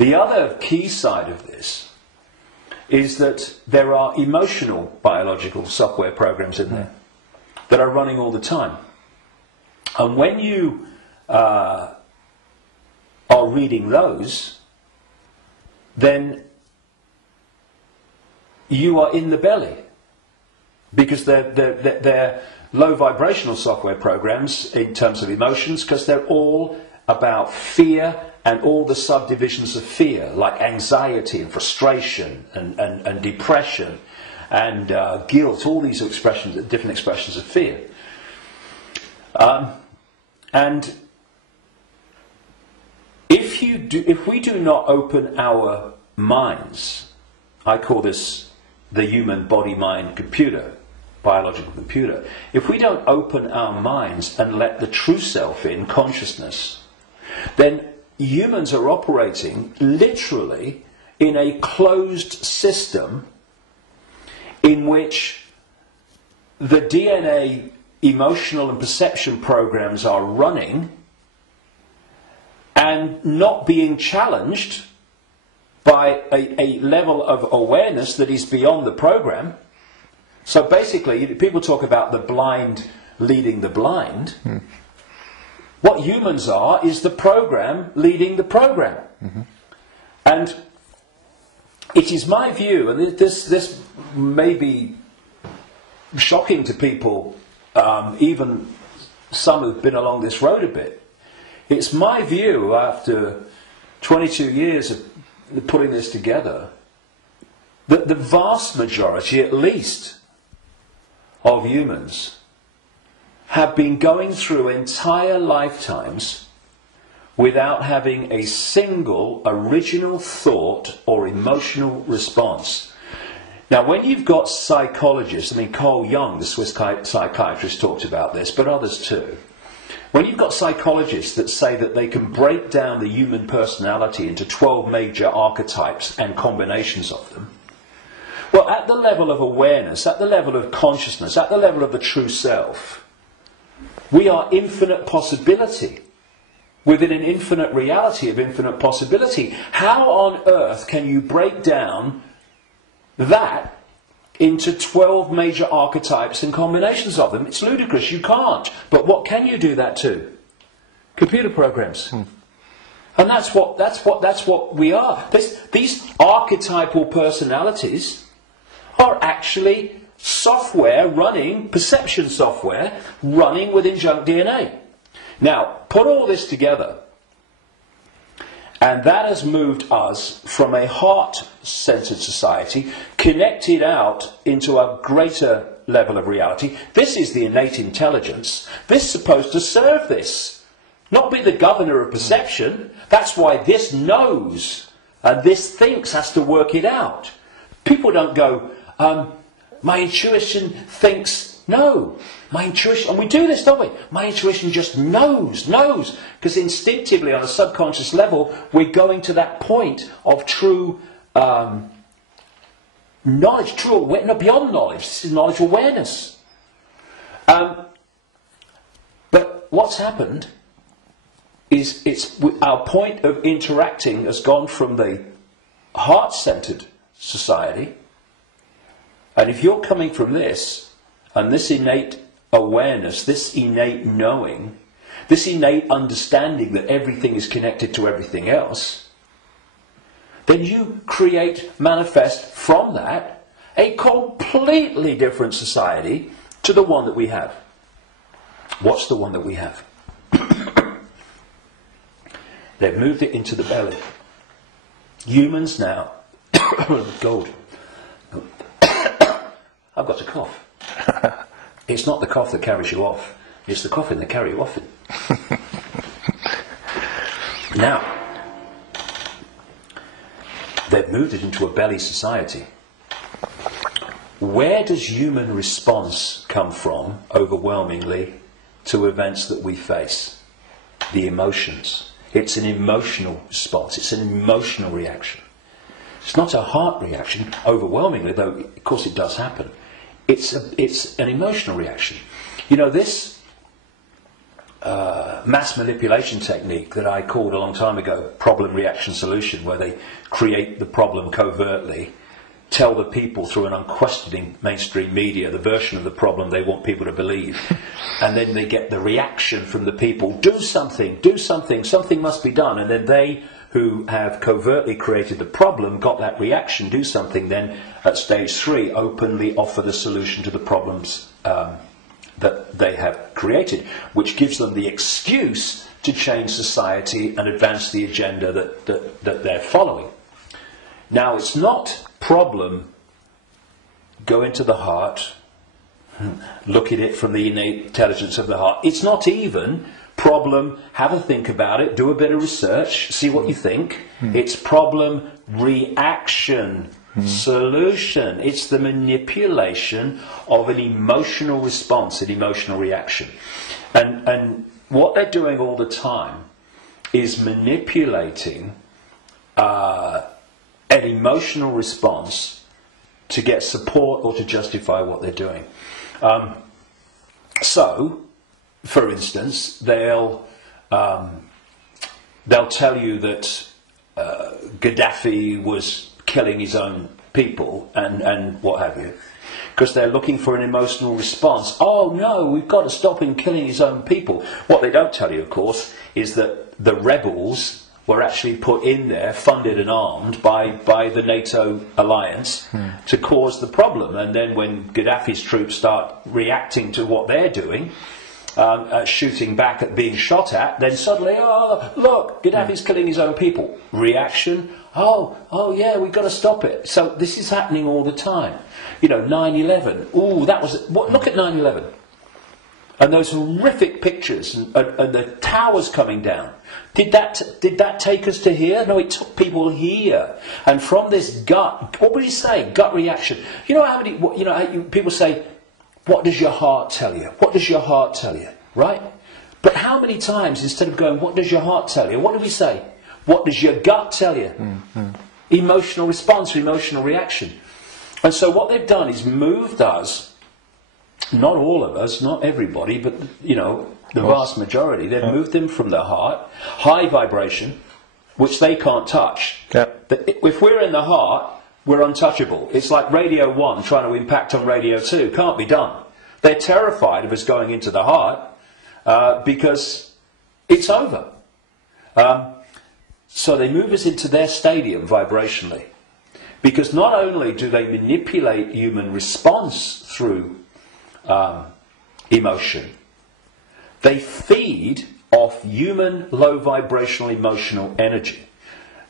The other key side of this is that there are emotional biological software programs in there that are running all the time. And when you are reading those, then you are in the belly, because they're low vibrational software programs in terms of emotions, because they're all about fear and all the subdivisions of fear, like anxiety and frustration and depression and guilt, all these expressions, different expressions of fear. And if we do not open our minds, I call this the human body-mind computer, biological computer. If we don't open our minds and let the true self in, consciousness, then humans are operating literally in a closed system in which the DNA emotional and perception programs are running and not being challenged by a level of awareness that is beyond the program. So basically, people talk about the blind leading the blind. What humans are is the program leading the program. And it is my view, and this may be shocking to people, even some who've been along this road a bit. It's my view, after 22 years of putting this together, that the vast majority, at least, of humans have been going through entire lifetimes without having a single original thought or emotional response. Now, when you've got psychologists, I mean, Carl Jung, the Swiss psychiatrist, talked about this, but others too. When you've got psychologists that say that they can break down the human personality into 12 major archetypes and combinations of them, well, at the level of awareness, at the level of consciousness, at the level of the true self, we are infinite possibility within an infinite reality of infinite possibility. How on earth can you break down that into 12 major archetypes and combinations of them? It's ludicrous, you can't. But what can you do that to? Computer programs. And that's what we are. These archetypal personalities are actually software running, perception software running within junk DNA. Now, put all this together, and that has moved us from a heart-centered society, connected out into a greater level of reality. This is the innate intelligence. This is supposed to serve this, not be the governor of perception. That's why this knows, and this thinks has to work it out. People don't go, my intuition thinks, no. My intuition, and we do this, don't we? My intuition just knows. Because instinctively, on a subconscious level, we're going to that point of true knowledge, no, beyond knowledge. This is knowledge awareness. But what's happened is our point of interacting has gone from the heart-centered society, and if you're coming from this, and this innate awareness, this innate knowing, this innate understanding that everything is connected to everything else, then you manifest from that a completely different society to the one that we have. What's the one that we have? They've moved it into the belly. Humans now, gold. I've got a cough. It's not the cough that carries you off. It's the coffin that carries you off it. Now, they've moved it into a belly society. Where does human response come from, overwhelmingly, to events that we face? The emotions. It's an emotional response. It's an emotional reaction. It's not a heart reaction, overwhelmingly, though of course it does happen. It's an emotional reaction. You know, this mass manipulation technique that I called a long time ago problem, reaction, solution, where they create the problem covertly, tell the people through an unquestioning mainstream media the version of the problem they want people to believe, and then they get the reaction from the people, do something, something must be done, and then they who have covertly created the problem got that reaction, do something, then at stage 3 openly offer the solution to the problems that they have created, which gives them the excuse to change society and advance the agenda that they're following. Now, it's not problem, go into the heart, look at it from the innate intelligence of the heart. It's not even problem, have a think about it, do a bit of research, see what you think. It's problem, reaction, solution. It's the manipulation of an emotional response, an emotional reaction. And what they're doing all the time is manipulating an emotional response to get support or to justify what they're doing. So, for instance, they'll tell you that Gaddafi was killing his own people and what have you, because they're looking for an emotional response. Oh no, we've got to stop him killing his own people. What they don't tell you, of course, is that the rebels were actually put in there, funded and armed by the NATO alliance to cause the problem. And then when Gaddafi's troops start reacting to what they're doing, shooting back at being shot at, then suddenly, oh, look, Gaddafi's killing his own people. Reaction, oh yeah, we've got to stop it. So this is happening all the time. You know, 9/11, ooh, that was, look at 9/11. And those horrific pictures and the towers coming down. Did that take us to here? No, it took people here. And from this gut, what would you say? Gut reaction. You know how many, people say, what does your heart tell you? What does your heart tell you? Right? But how many times, instead of going, what does your heart tell you? What do we say? What does your gut tell you? Emotional response, emotional reaction. And so what they've done is moved us, not all of us, not everybody, but, the vast majority, they've moved them from the heart, high vibration, which they can't touch. Yep. If we're in the heart, we're untouchable. It's like Radio 1 trying to impact on Radio 2. Can't be done. They're terrified of us going into the heart because it's over. So they move us into their stadium vibrationally. Because not only do they manipulate human response through emotion, they feed off human low vibrational emotional energy.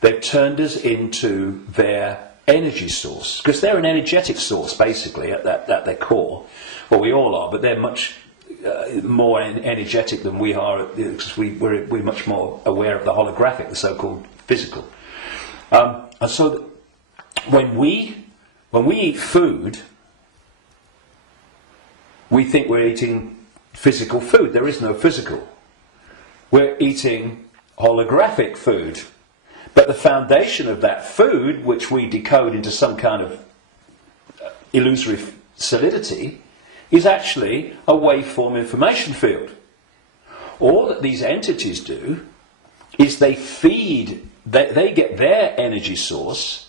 They've turned us into their energy source, because they're an energetic source basically at their core. Well, we all are, but they're much more energetic than we are, because we're much more aware of the holographic, the so-called physical. And so when we eat food, we think we're eating physical food. There is no physical. We're eating holographic food. But the foundation of that food, which we decode into some kind of illusory solidity, is actually a waveform information field. All that these entities do is they feed, they get their energy source,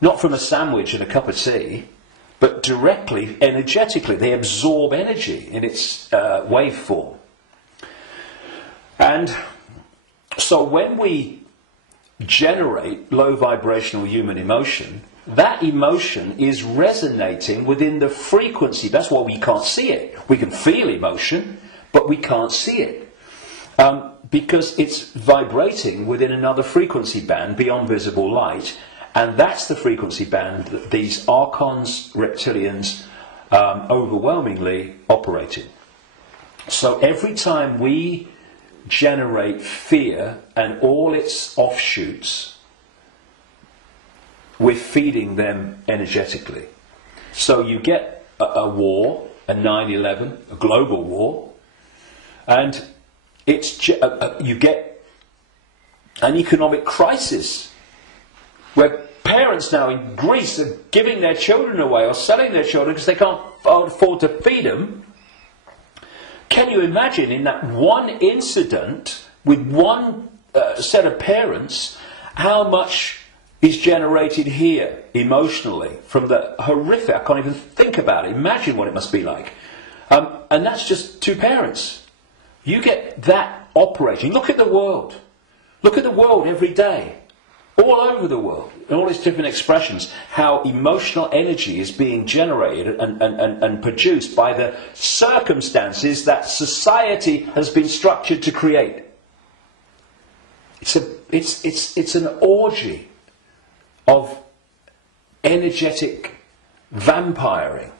not from a sandwich and a cup of tea, but directly, energetically. They absorb energy in its waveform. And so when we generate low vibrational human emotion, that emotion is resonating within the frequency. That's why we can't see it. We can feel emotion, but we can't see it. Because it's vibrating within another frequency band beyond visible light. And that's the frequency band that these archons, reptilians, overwhelmingly operate in. So every time we generate fear and all its offshoots, we're feeding them energetically. So you get a war, a 9/11, a global war, and you get an economic crisis where parents now in Greece are giving their children away or selling their children because they can't afford to feed them, Can you imagine in that one incident, with one set of parents, how much is generated here emotionally from the horrific? I can't even think about it. Imagine what it must be like. And that's just two parents. You get that operating. Look at the world. Look at the world every day. All over the world, in all its different expressions, how emotional energy is being generated and produced by the circumstances that society has been structured to create. It's an orgy of energetic vampiring.